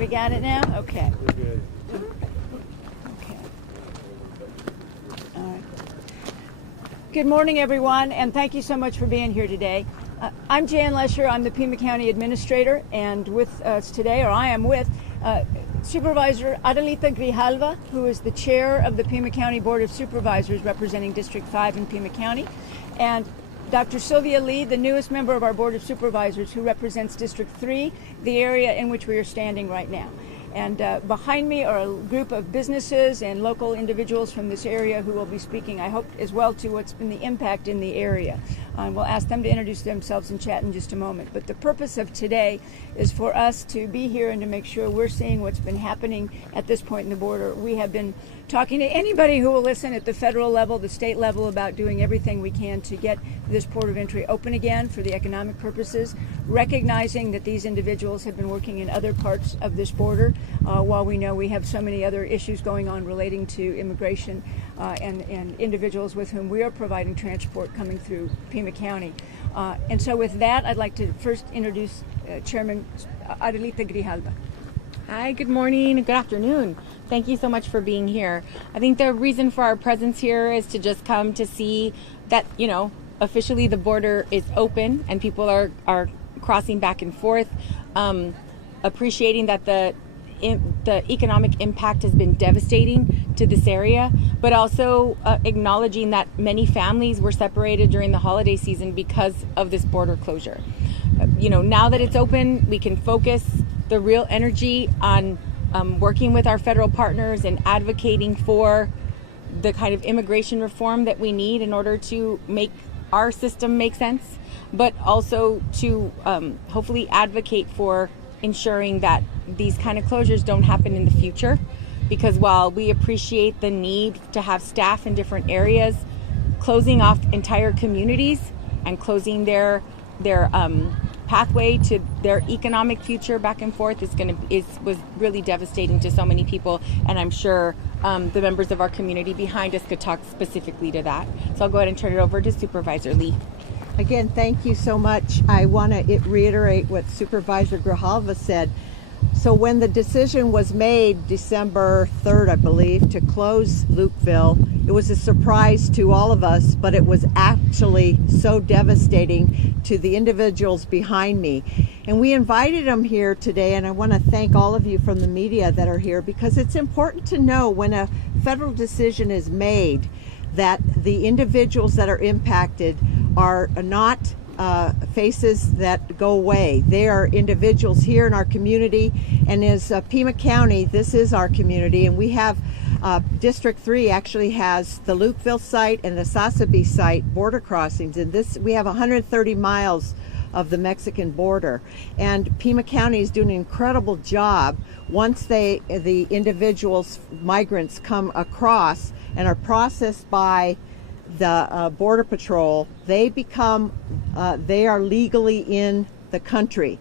We got it now? Okay. We're good. Okay. All right. Good morning, everyone, and thank you so much for being here today. I'm Jan Lesher. I'm the Pima County Administrator, and with us today, or I am with Supervisor Adelita Grijalva, who is the chair of the Pima County Board of Supervisors representing District 5 in Pima County, and Dr. Sylvia Lee, the newest member of our Board of Supervisors who represents District 3, the area in which we are standing right now. And behind me are a group of businesses and local individuals from this area who will be speaking, I hope, as well to what's been the impact in the area. We'll ask them to introduce themselves and chat in just a moment. But the purpose of today is for us to be here and to make sure we're seeing what's been happening at this point in the border. We have been talking to anybody who will listen at the federal level, the state level, about doing everything we can to get this port of entry open again for the economic purposes, recognizing that these individuals have been working in other parts of this border, while we know we have so many other issues going on relating to immigration and individuals with whom we are providing transport coming through Pima County. And so with that, I'd like to first introduce Chairman Adelita Grijalva. Hi, good morning, good afternoon. Thank you so much for being here. I think the reason for our presence here is to just come to see that, officially the border is open and people are crossing back and forth, appreciating that the economic impact has been devastating to this area, but also acknowledging that many families were separated during the holiday season because of this border closure. Now that it's open, we can focus the real energy on working with our federal partners and advocating for the kind of immigration reform that we need in order to make our system make sense, but also to hopefully advocate for ensuring that these kind of closures don't happen in the future. Because while we appreciate the need to have staff in different areas, closing off entire communities and closing their pathway to their economic future back and forth was really devastating to so many people, and I'm sure the members of our community behind us could talk specifically to that. So I'll go ahead and turn it over to Supervisor Lee. Again, thank you so much. I want to reiterate what Supervisor Grijalva said. So when the decision was made December 3rd, I believe, to close Lukeville, it was a surprise to all of us, but it was actually so devastating to the individuals behind me. And we invited them here today, and I want to thank all of you from the media that are here, because it's important to know when a federal decision is made that the individuals that are impacted are not faces that go away. They are individuals here in our community, and as Pima County, this is our community, and we have District 3 actually has the Lukeville site and the Sasabe site border crossings, and we have 130 miles of the Mexican border, and Pima County is doing an incredible job. Once the individuals, migrants, come across and are processed by the Border Patrol, they are legally in the country.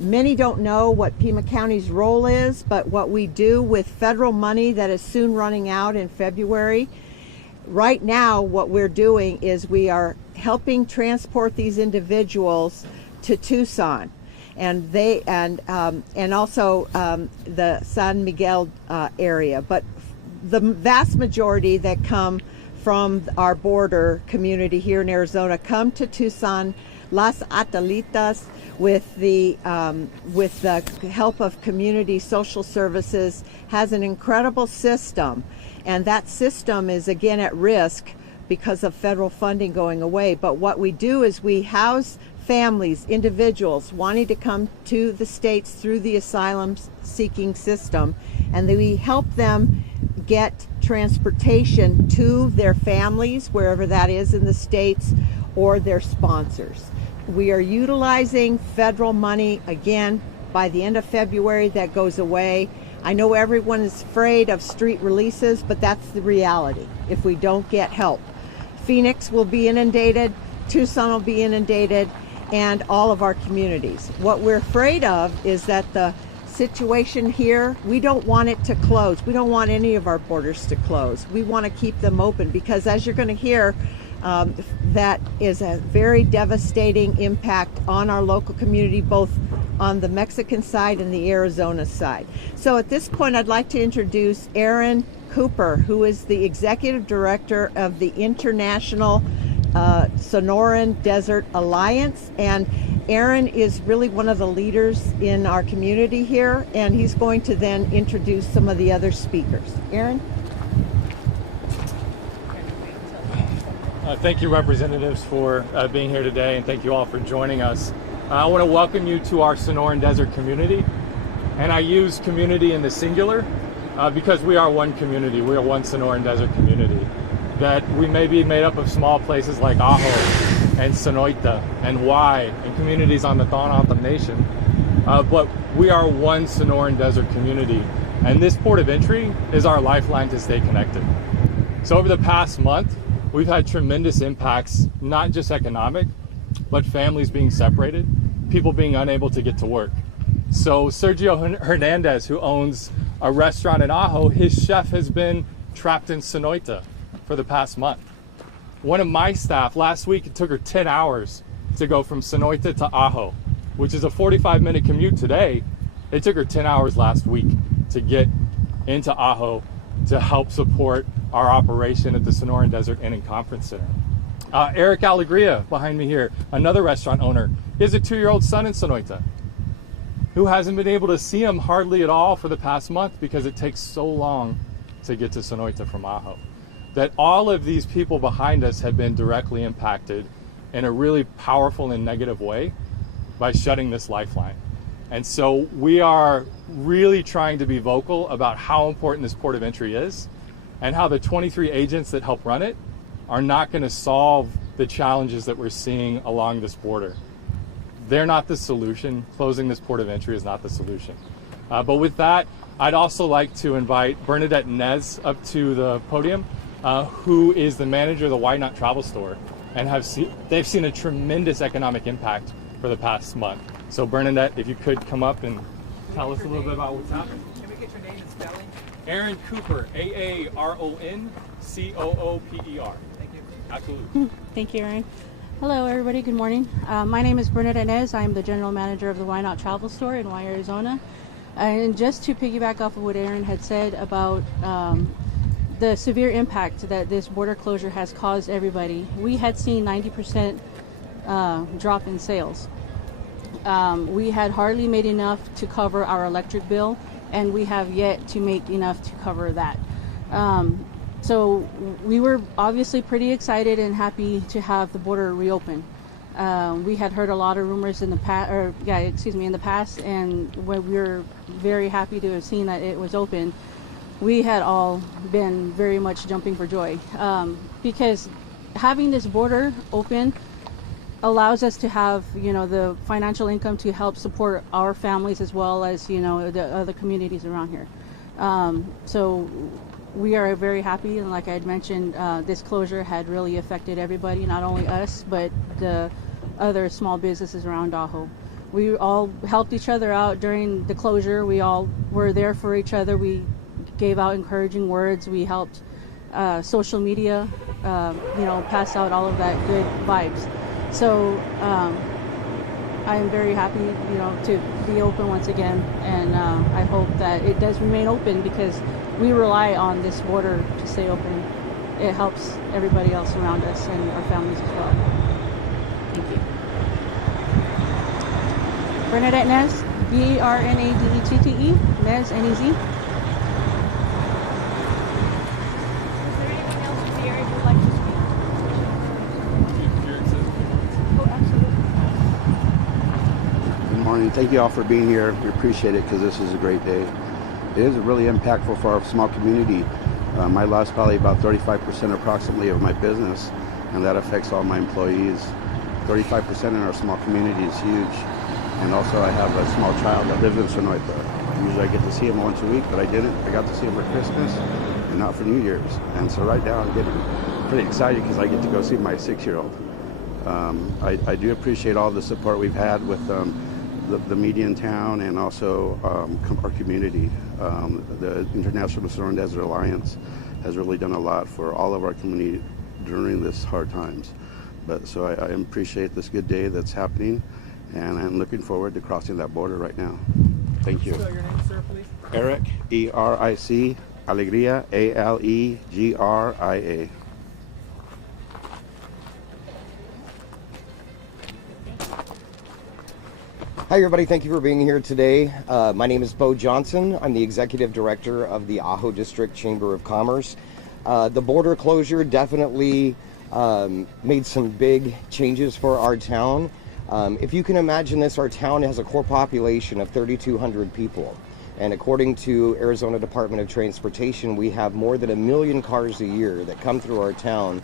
Many don't know what Pima County's role is, but what we do with federal money that is soon running out in February, right now what we're doing is we are helping transport these individuals to Tucson, and also the San Miguel area, but the vast majority that come from our border community here in Arizona come to Tucson. Las Atalitas, with the help of community social services, has an incredible system, and that system is again at risk because of federal funding going away. But what we do is we house families, individuals wanting to come to the states through the asylum seeking system, and then we help them get transportation to their families, wherever that is in the states, or their sponsors. We are utilizing federal money again. By the end of February, that goes away. I know everyone is afraid of street releases, but that's the reality if we don't get help. Phoenix will be inundated, Tucson will be inundated, and all of our communities. What we're afraid of is that the situation here, we don't want it to close. We don't want any of our borders to close. We want to keep them open because, as you're going to hear that is a very devastating impact on our local community, both on the Mexican side and the Arizona side. So at this point, I'd like to introduce Aaron Cooper, who is the Executive Director of the International Sonoran Desert Alliance. And Aaron is really one of the leaders in our community here, and he's going to then introduce some of the other speakers. Aaron? Thank you, representatives, for being here today, and thank you all for joining us. I want to welcome you to our Sonoran Desert community, and I use community in the singular because we are one community. We are one Sonoran Desert community. That we may be made up of small places like Ajo and Sonoita and Y and communities on the Tohono Nation, but we are one Sonoran Desert community, and this port of entry is our lifeline to stay connected. So over the past month, we've had tremendous impacts, not just economic, but families being separated, people being unable to get to work. So Sergio Hernandez, who owns a restaurant in Ajo, his chef has been trapped in Sonoita for the past month. One of my staff, last week, it took her 10 hours to go from Sonoita to Ajo, which is a 45-minute commute today. It took her 10 hours last week to get into Ajo to help support our operation at the Sonoran Desert Inn and Conference Center. Eric Alegria, behind me here, another restaurant owner, he has a 2-year-old son in Sonoita who hasn't been able to see him hardly at all for the past month because it takes so long to get to Sonoita from Ajo. That all of these people behind us have been directly impacted in a really powerful and negative way by shutting this lifeline. And so we are really trying to be vocal about how important this port of entry is and how the 23 agents that help run it are not going to solve the challenges that we're seeing along this border. They're not the solution. Closing this port of entry is not the solution. But with that, I'd also like to invite Bernadette Nez up to the podium, who is the manager of the Why Not Travel Store, and they've seen a tremendous economic impact for the past month. So Bernadette, if you could come up and tell us a little bit about what's happening. Can we get your name and spelling? Aaron Cooper, Aaroncoper. Thank you. Absolutely. Thank you, Aaron. Hello, everybody. Good morning. My name is Bernadette Nez. I'm the general manager of the Why Not Travel Store in Y, Arizona. And just to piggyback off of what Aaron had said about the severe impact that this border closure has caused everybody, we had seen 90% drop in sales. We had hardly made enough to cover our electric bill, and we have yet to make enough to cover that. So we were obviously pretty excited and happy to have the border reopen. We had heard a lot of rumors in the past, and when we were very happy to have seen that it was open, we had all been very much jumping for joy, because having this border open allows us to have, the financial income to help support our families as well as, the other communities around here. So we are very happy, and like I had mentioned, this closure had really affected everybody, not only us, but the other small businesses around Ajo. We all helped each other out during the closure. We all were there for each other. We gave out encouraging words. We helped social media, pass out all of that good vibes. So I am very happy, to be open once again, and I hope that it does remain open because we rely on this border to stay open. It helps everybody else around us and our families as well. Thank you. Bernadette Nez, Bernadette, Nez, Nez. Is there anyone else in the area who would like to speak? Oh, absolutely. Good morning. Thank you all for being here. We appreciate it because this is a great day. It is really impactful for our small community. I lost probably about 35% approximately of my business, and that affects all my employees. 35% in our small community is huge. And also I have a small child that lives in Sonoita. Usually I get to see him once a week, but I didn't. I got to see him for Christmas and not for New Year's. And so right now I'm getting pretty excited because I get to go see my 6-year-old. I do appreciate all the support we've had with the media in town and also our community. The International Sonoran Desert Alliance has really done a lot for all of our during this hard times. But so I appreciate this good day that's happening, and I'm looking forward to crossing that border right now. Thank you. Spell your name, sir, please. Eric, E-R-I-C, Alegria, A-L-E-G-R-I-A. Hi everybody, thank you for being here today. My name is Bo Johnson. I'm the Executive Director of the Ajo District Chamber of Commerce. The border closure definitely made some big changes for our town. If you can imagine this, our town has a core population of 3,200 people. And according to Arizona Department of Transportation, we have more than 1 million cars a year that come through our town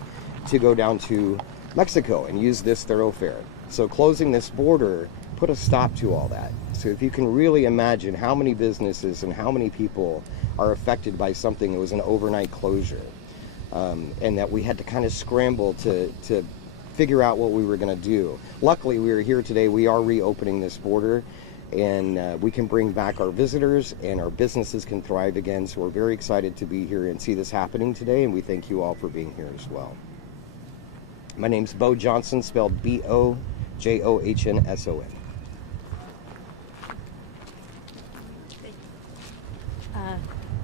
to go down to Mexico and use this thoroughfare. So closing this border put a stop to all that. So if you can really imagine how many businesses and how many people are affected by something that was an overnight closure, and that we had to kind of scramble to figure out what we were going to do. Luckily, we are here today. We are reopening this border, and we can bring back our visitors, and our businesses can thrive again. So we're very excited to be here and see this happening today, and we thank you all for being here as well. My name's Bo Johnson, spelled B-O-J-O-H-N-S-O-N.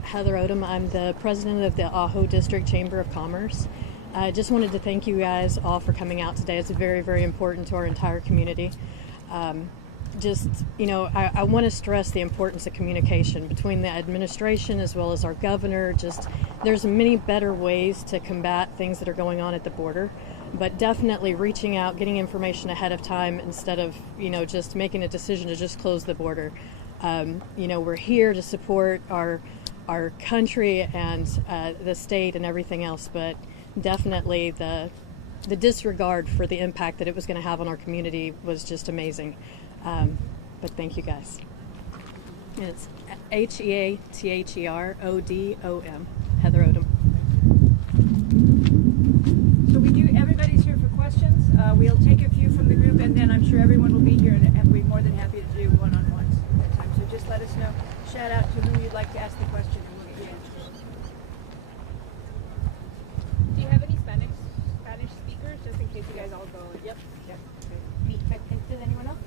Heather Odom. I'm the president of the Ajo District Chamber of Commerce. I just wanted to thank you guys all for coming out today. It's very, very important to our entire community. I want to stress the importance of communication between the administration as well as our governor. There's many better ways to combat things that are going on at the border, but definitely reaching out, getting information ahead of time instead of, just making a decision to just close the border. We're here to support our country and the state and everything else, but definitely the disregard for the impact that it was going to have on our community was just amazing. But thank you guys. It's Heatherodom, Heather Odom. So everybody's here for questions. We'll take a few from the group, and then I'm sure everyone will be here, and we're more than happy to do one-on-ones at that time. So just let us know. Shout out to whom you'd like to ask the question, and we'll get you answers. Do you have any Spanish speakers, just in case you guys all go? Yep. Okay. Does anyone else?